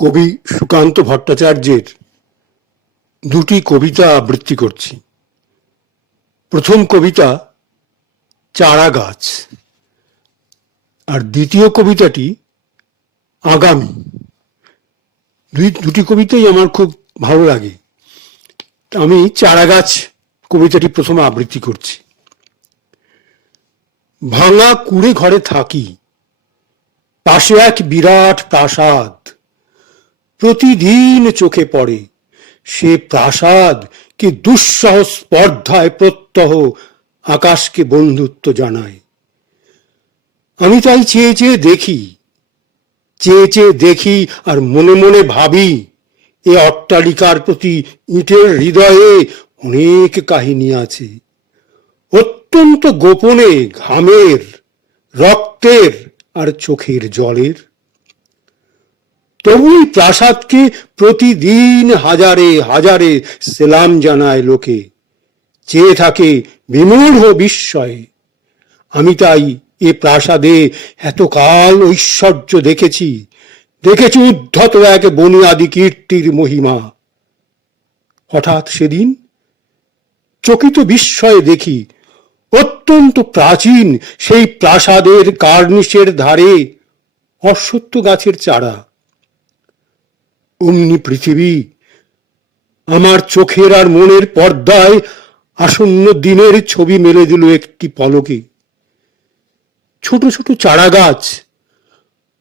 কবি সুকান্ত ভট্টাচার্যের দুটি কবিতা আবৃত্তি করছি। প্রথম কবিতা চারা গাছ, আর দ্বিতীয় কবিতাটি আগামী। দুটি কবিতাই আমার খুব ভালো লাগে। আমি চারা গাছ কবিতাটি প্রথমে আবৃত্তি করছি। ভাঙা কুড়ে ঘরে থাকি, পাশে এক বিরাট প্রাসাদ। প্রতিদিন চোখে পড়ে সে প্রাসাদ কি দুঃসহ স্পর্ধায় প্রত্যহ আকাশকে বন্ধুত্ব জানায়। আমি তাই চেয়ে চেয়ে দেখি আর মনে মনে ভাবি, এ অট্টালিকার প্রতি ইটের হৃদয়ে অনেক কাহিনী আছে। অত্যন্ত গোপনে ঘামের, রক্তের আর চোখের জলের। তবুই প্রাসাদকে প্রতিদিন হাজারে হাজারে সেলাম জানায় লোকে, চেয়ে থাকে বিমূঢ় বিস্ময়ে। আমি তাই এ প্রাসাদে এতকাল ঐশ্বর্য দেখেছি উদ্ধত এক বুনিয়াদি কীর্তির মহিমা। হঠাৎ সেদিন চকিত বিস্ময়ে দেখি, অত্যন্ত প্রাচীন সেই প্রাসাদের কার্নিশের ধারে অশ্বত্থ গাছের চারা। অমনি পৃথিবী আমার চোখের আর মনের পর্দায় আসন্ন দিনের ছবি মেলে দিল একটি পলকে। ছোট ছোট চারা গাছ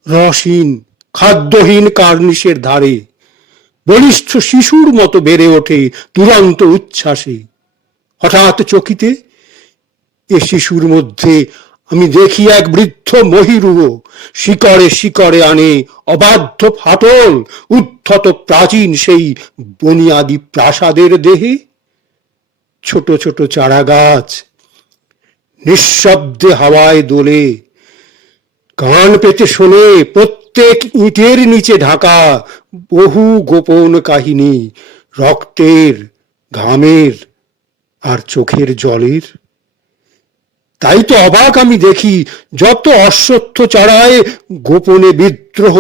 রসহীন খাদ্যহীন কার্নিশের ধারে বলিষ্ঠ শিশুর মতো বেড়ে ওঠে দুরন্ত উচ্ছ্বাসে। হঠাৎ চকিতে এ শিশুর মধ্যে আমি দেখি এক বৃদ্ধ মহিরুহ শিকড়ে শিকড়ে আনে অবাধ্য ফাটল উদ্ধত প্রাচীন সেই বুনিয়াদি প্রাসাদের দেহে। ছোট ছোট চারা গাছ নিঃশব্দে হাওয়ায় দোলে, কান পেতে শোনে প্রত্যেক ইটের নিচে ঢাকা বহু গোপন কাহিনী, রক্তের, ঘামের আর চোখের জলের। তাই তো অবাক আমি দেখি, যত অশ্বত্থ চারায় গোপনে বিদ্রোহ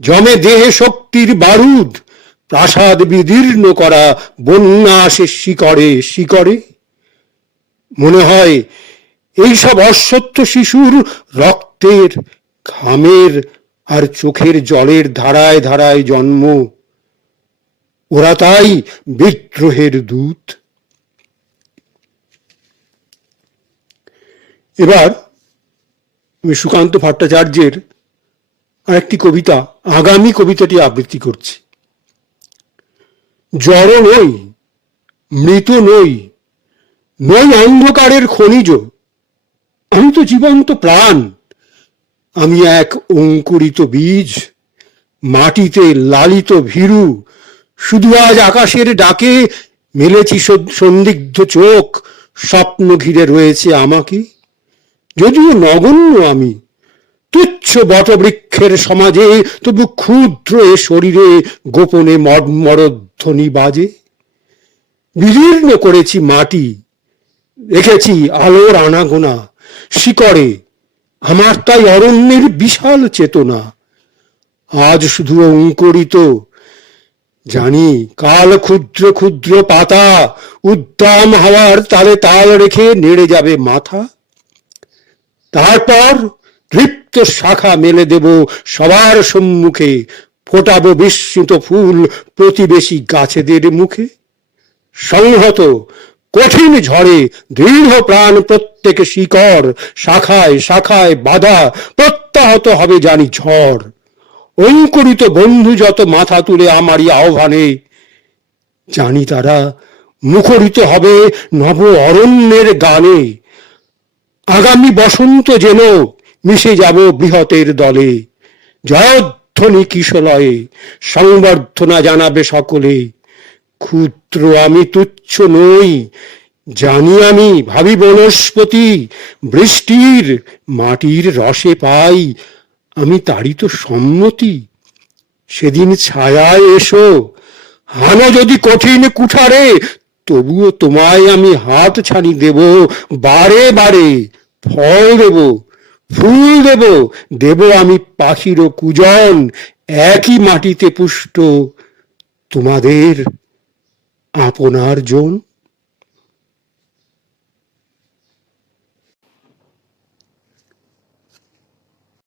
জমে দেহে শক্তির বারুদ, প্রাসাদ বিদীর্ণ করা বন্যা আসে শিকড়ে শিকড়ে। মনে হয় এইসব অশ্বত্থ শিশুর রক্তের, ঘামের আর চোখের জলের ধারায় ধারায় জন্ম। ওরা তাই বিদ্রোহের দূত। এবার আমি সুকান্ত ভট্টাচার্যের আরেকটি কবিতা আগামী কবিতাটি আবৃত্তি করছি। জড় নই, মৃত নই অন্ধকারের খনিজ, আমি তো জীবন্ত প্রাণ। আমি এক অঙ্কুরিত বীজ, মাটিতে লালিত ভীরু। শুধু আজ আকাশের ডাকে মেলেছি সন্দিগ্ধ চোখ, স্বপ্ন ঘিরে রয়েছে আমাকে। যদিও নগণ্য আমি, তুচ্ছ বটবৃক্ষের সমাজে, তবু ক্ষুদ্র এ শরীরে গোপনে মর্মরধ্বনি বাজে। বিদীর্ণ করেছি মাটি, রেখেছি আলোর আনাগোনা শিকড়ে, আমার তাই অরণ্যের বিশাল চেতনা। আজ শুধু অঙ্কুরিত, জানি কাল ক্ষুদ্র ক্ষুদ্র পাতা উদ্দাম হাওয়ার তালে তাল রেখে নেড়ে যাবে মাথা। তারপর তৃপ্ত শাখা মেলে দেব সবার সম্মুখে, ফোটাবো বিস্মিত ফুল প্রতিবেশী গাছেদের মুখে। সংহত কঠিন ঝড়ে দৃঢ় প্রাণ প্রত্যেক শিকড়, শাখায় শাখায় বাধা প্রত্যাহত হবে জানি ঝড়। অঙ্কুরিত বন্ধু যত মাথা তুলে আমারই আহ্বানে, জানি তারা মুখরিত হবে নব অরণ্যের গানে। আগামী বসন্ত যেন মিশে যাব বৃহতের দলে, জয়ধ্বনি কিশলয়ে সংবর্ধনা জানাবে সকলে। ক্ষুদ্র আমি তুচ্ছ নই, জানি আমি ভাবি বনস্পতি, বৃষ্টির মাটির রসে পাই আমি তারই তো সম্মতি। সেদিন ছায়ায় এসো, হানো যদি কঠিন কুঠারে, তবুও তোমায় আমি হাত ছানি দেব বারে বারে। ফল দেব, ফুল দেব আমি পাখিরও কুজন, একই মাটিতে পুষ্ট তোমাদের আপনার জন।